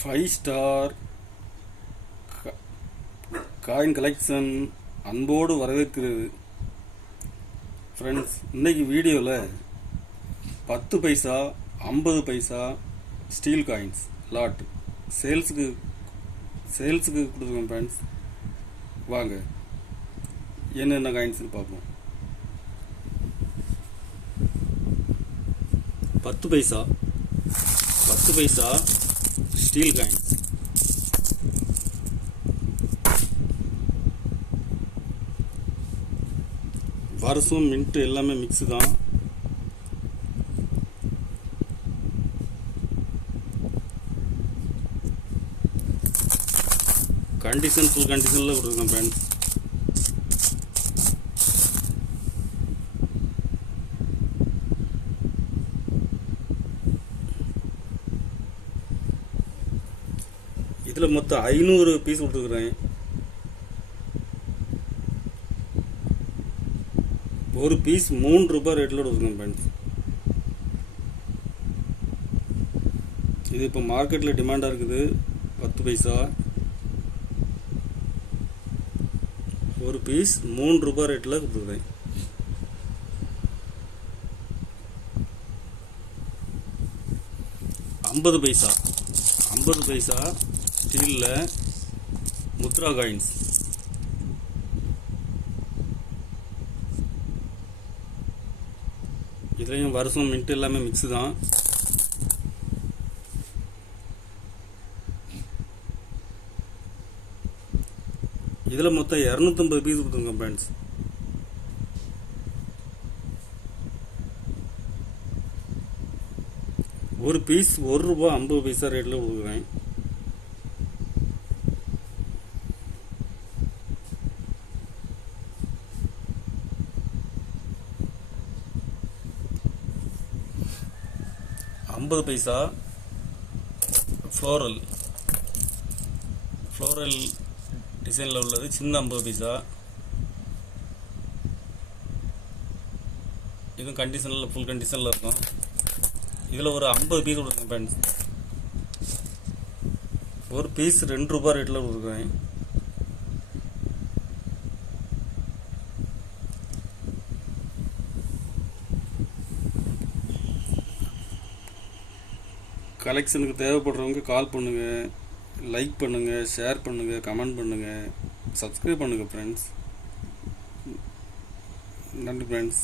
Five star coin collection அன்போடு வரவேற்கிறது. Friends, இன்னைக்கு வீடியோவில் 10 பைசா 50 பைசா ஸ்டீல் காயின்ஸ் லாட் சேல்ஸுக்கு கொடுத்துருக்கோம். ஃப்ரெண்ட்ஸ், வாங்க என்னென்ன காயின்ஸ்னு பார்ப்போம். 10 பைசா ஸ்டீல் காயின்ஸ். வருஷம் மின்ட் எல்லாமே மிக்ஸு தான். ஃபுல் கண்டிஷனில் கொடுத்துருக்கேன் ஃப்ரெண்ட்ஸ். இதில் மொத்தம் 500 பீஸ் கொடுத்துருக்குறேன். ஒரு பீஸ் 3 ரூபாய் ரேட்டில் கொடுத்துருக்கேன் ஃப்ரெண்ட்ஸ். இது இப்போ மார்க்கெட்டில் டிமாண்டாக இருக்குது. 10 பைசா ஒரு பீஸ் 3 ரூபாய் ரேட்டில் கொடுத்துருக்கேன். ஐம்பது பைசா ஸ்டீலில் முத்ரா காயின்ஸ். இதுலேயும் வருஷம் மின்ட் எல்லாமே மிக்ஸு தான். இதில் மொத்தம் 250 பீஸ் கொடுத்துருங்க ஃப்ரெண்ட்ஸ். ஒரு பீஸ் 1 ரூபாய் 50 பைசா ரேட்டில் கொடுக்குறேன். ஐம்பது பைசா ஃப்ளோரல் டிசைனில் உள்ளது சின்ன 50 பைசா. இதுவும் கண்டிஷனில் ஃபுல் கண்டிஷனில் இருக்கும். இதில் ஒரு 50 பீஸ் கொடுக்குறேன் ஃப்ரெண்ட்ஸ். ஒரு பீஸ் 2 ரூபாய் ரேட்டில் கொடுக்குறேன். கலெக்ஷனுக்கு தேவைப்படுறவங்க கால் பண்ணுங்கள், லைக் பண்ணுங்கள், ஷேர் பண்ணுங்கள், கமெண்ட் பண்ணுங்கள், சப்ஸ்கிரைப் பண்ணுங்கள் ஃப்ரெண்ட்ஸ். நன்றி ஃப்ரெண்ட்ஸ்.